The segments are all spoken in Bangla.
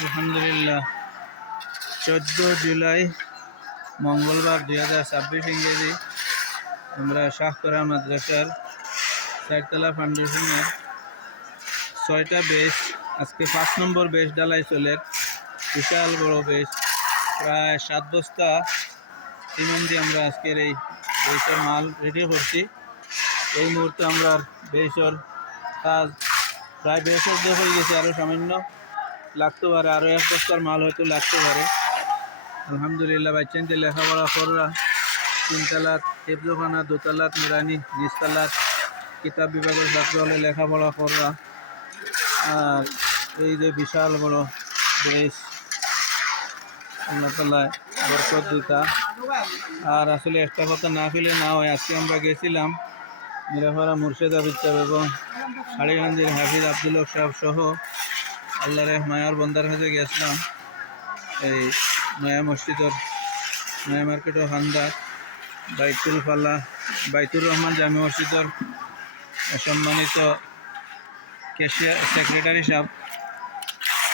আলহামদুলিল্লাহ 14 জুলাই মঙ্গলবার 2026 ইংরেজি আমরা শাহকরা মাদ্রাসার চারতলা ফাউন্ডেশনের 6টা বেশ আজকে 5 নম্বর বেশ ডালাই চলের বিশাল বড় বেশ প্রায় 7 বস্তা সিমেন্ট দিয়ে আমরা আজকের এই বেশের মাল রেডি করছি। এই মুহূর্তে আমরা বেশর কাজ প্রায় বেশর দিয়ে হয়ে গেছে, আরও সামান্য লাগতে পারে, আরও 1 বস্তার মাল হয়তো লাগতে পারে। আলহামদুলিল্লাহ বাচ্চানতে লেখাপড়া কররা 3 তলাত হেফজখানা, 2 তলাত নুরানি, নিচ তলাত কিতাব বিভাগের ছাত্র হলে লেখাপড়া কররা। আর এই যে বিশাল বড় বেশ আল্লাহ তাআলা বরকত দিতা। আর আসলে একটা কথা না ফেলে না হয়, আজকে আমরা গেছিলাম মিরাপাড়া মুর্শেদ আবিদ সাহেব এবং শাড়িগঞ্জের হাফিজ আব্দুল হক সাহেব সহ আল্লাহরে মায়ার বন্দার কাছে গেছিলাম এই নয়া মসজিদের নয়া মার্কেটের হান্দার বাইতুল ফাল্লা বাইতুর রহমান জামি মসজিদের সম্মানিত ক্যাশিয়ার সেক্রেটারি সাহেব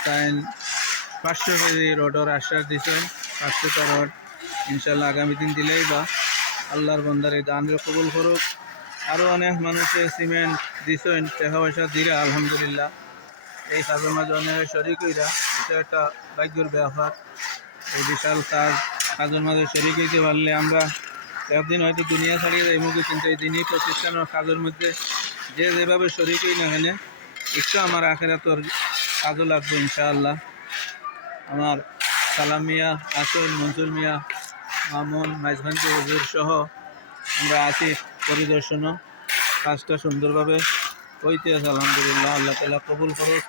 তাই 500 কেজি রোডের আশ্বাস দিয়েছেন। 500টা রড ইনশাল্লাহ আগামী দিন দিলেই বা আল্লাহর বন্দারে দানরে কবুল করুক। আরও অনেক মানুষে সিমেন্ট দিছেন, টাকা পয়সা দিরা আলহামদুলিল্লাহ। এই কাজের মাঝে অনেক শরিক হইরা, এটা একটা ভাগ্যের ব্যাপার। এই বিশাল কাজের মাঝে শরিক হইতে পারলে আমরা একদিন হয়তো দুনিয়া ছাড়িয়ে যাইব, কিন্তু এই দিনই প্রতিষ্ঠানের কাজের মধ্যে যে যেভাবে শরিক হই না এখানে একটু আমার আখেরাতের কাজও লাগবে ইনশাআল্লাহ। আমার সালাম মিয়া, আসল, মনসুর মিয়া, মামুন, মাইজভান্তি হুজুর সহ আমরা আছি পরিদর্শনও। কাজটা সুন্দরভাবে হইতে আছে আলহামদুলিল্লাহ। আল্লাহ তাআলা কবুল করুক।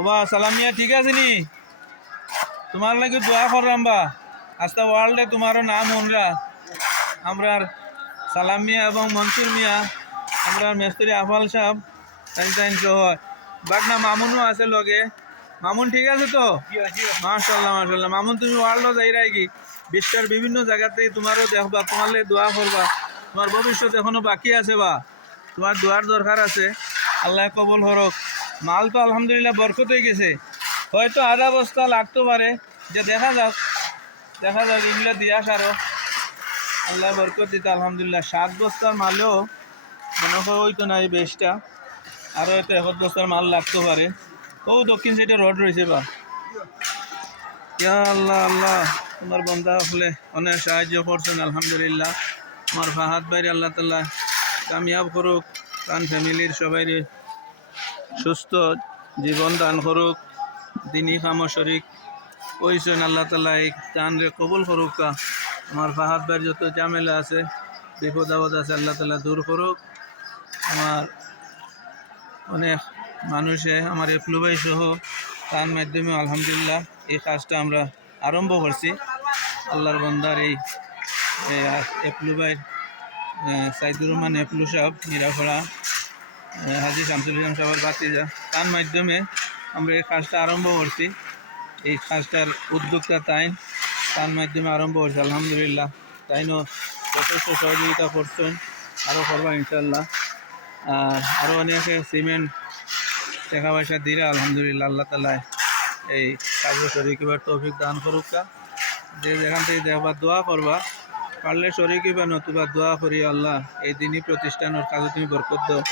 ওবা সালাম মিয়া ঠিক আছে নি? তোমার লাগে দোয়া করলাম বা আস্তা ওয়ার্ল্ডে তোমারও নাম হনরা। আমরা সালাম মিয়া এবং মনসুর মিয়া, আমরা মেস্তুরি আফাল সাহেব তাইন সহ বাগনা মামুনও আছে লগে। মামুন ঠিক আছে তো? মাশাআল্লাহ মাশাআল্লাহ। মামুন তুমি ওয়ার্ল্ডও যাইরাই কি বিশ্বের বিভিন্ন জায়গাতেই তোমারও দেখবা, তোমার লাগে দোয়া করবা। তোমার ভবিষ্যৎ এখনো বাকি আছে বা তোমার দোয়ার দরকার আছে। আল্লাহ কবুল হরক। মাল তো আলহামদুলিল্লাহ বরকত হয়ে গেছে, হয়তো আধা বস্তা লাগতে পারে, যে দেখা যাক এগুলো দিয়া সারো আল্লাহ বরকত দিতে আলহামদুলিল্লাহ। 7 বস্তার মালও মনে হয় হইতো না এই বেশটা, আরও হয়তো 1 বস্তার মাল লাগতে পারে। ও দক্ষিণ সাইডে রড রয়েছে বা ইয়া আল্লাহ আল্লাহ, তোমার বন্ধা হলে অনেক সাহায্য করছেন আলহামদুলিল্লাহ। আমার ফাহাদ ভাই আল্লাহ তাআলা কামিয়াব করুক, তার ফ্যামিলির সবাই সুস্থ জীবন দান করুক, দিনী কাম শরিক ওইছেন আল্লাহ তাআলা এই দান রে কবুল করুক। আমার ফাহাদ ভাইয়ের যত ঝামেলা আছে, বিপদ আপদ আছে, আল্লাহ তাআলা দূর করুক। আমার অনেক মানুষে আমার এফলু ভাই সহ তার মাধ্যমে আলহামদুলিল্লাহ এই কাজটা আমরা আরম্ভ করছি। আল্লাহর বন্দার এই এফলু ভাই সাইদুর রহমান এফলু সাহেব মিরাপাড়া হাজি শামসুল ইসলাম সাহেবের বাতিজা, তার মাধ্যমে আমরা এই কাজটা আরম্ভ করছি। এই কাজটার উদ্যোক্তা তার মাধ্যমে আরম্ভ করছি আলহামদুলিল্লাহ। তাইনও যথেষ্ট সহযোগিতা করছেন, আরও করবা ইনশাল্লাহ। আর আরও অনেকে সিমেন্ট টাকা পয়সা দিরা আলহামদুলিল্লাহ। আল্লাহ তাআলা এই কাজে শরীক হবার তৌফিক দান করুকা। যে যেখান থেকে দেখবা দোয়া করবা, পারলে শরীক হইবা, নতুবা দোয়া করি আল্লাহ এই দিনই প্রতিষ্ঠানের কাজে তুমি বরকত দাও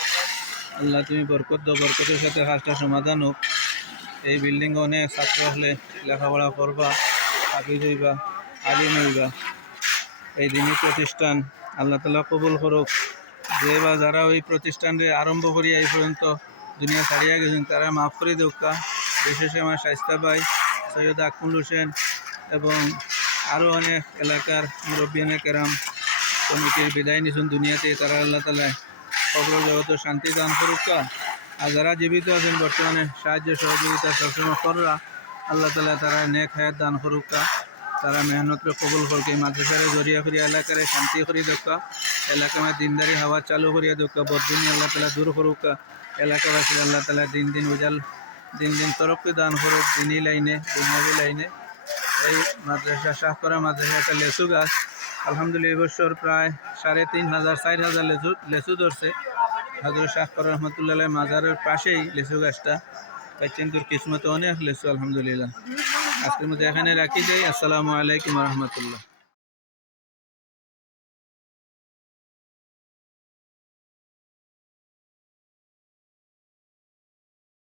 আল্লাহ, তুমি বরকত দাও, বরকতের সাথে কাজটা সমাধান হোক। এই বিল্ডিং অনেক ছাত্র হলে লেখাপড়া করবা, হাফিজ হইবা, আলিম হইবা। এই দিনই প্রতিষ্ঠান আল্লাহ তাআলা কবুল করুক। যে বা যারা ওই প্রতিষ্ঠানকে আরম্ভ করিয়া এই পর্যন্ত দুনিয়া ছাড়িয়া গেছেন তারা মাফ করে দেউকা। বিশেষে আমার শাইস্তা ভাই, সৈয়দ আকমুল হোসেন এবং আরও অনেক এলাকার মুরব্বিয়ানে কেরাম কমিটির বিদায় নিয়েছেন দুনিয়াতে, তারা আল্লাহ তাআলা কবর জগতে শান্তি দান করুকা। আর যারা জীবিত আছেন বর্তমানে সাহায্য সহযোগিতা সবসময় কররা, আল্লাহ তাআলা তারা নেক হায়াত দান করুকা, তারা মেহনতকে কবুল করকে। মাদ্রাসারে জরিয়া করিয়া এলাকারে শান্তি করি দেখা, এলাকায় দিনদারি হাওয়া চালু করিয়া দেখা, বদদিনী আল্লাহ তাআলা দূর করুকা। এলাকাবাসীর আল্লাহ তাআলা দিন দিন উজাল, দিন দিন তরক্কি দান করুক দিনী লাইনে, দুনিয়াবী লাইনে। এই মাদ্রাসা শাহকরা মাদ্রাসা একটা লেচু গাছ আলহামদুলিল্লাহ এবছর প্রায় 3500 4000 লেচু ধরছে। হযরত শাহকরা রহমতুল্লাহ মাজারের পাশেই লেচু গাছটা। পাচ্ছেন তোর কিসমতে অনেক লেসু আলহামদুলিল্লাহ। আজকের মধ্যে এখানে রাখি যাই। আসসালামু আলাইকুম রহমতুল্লাহ।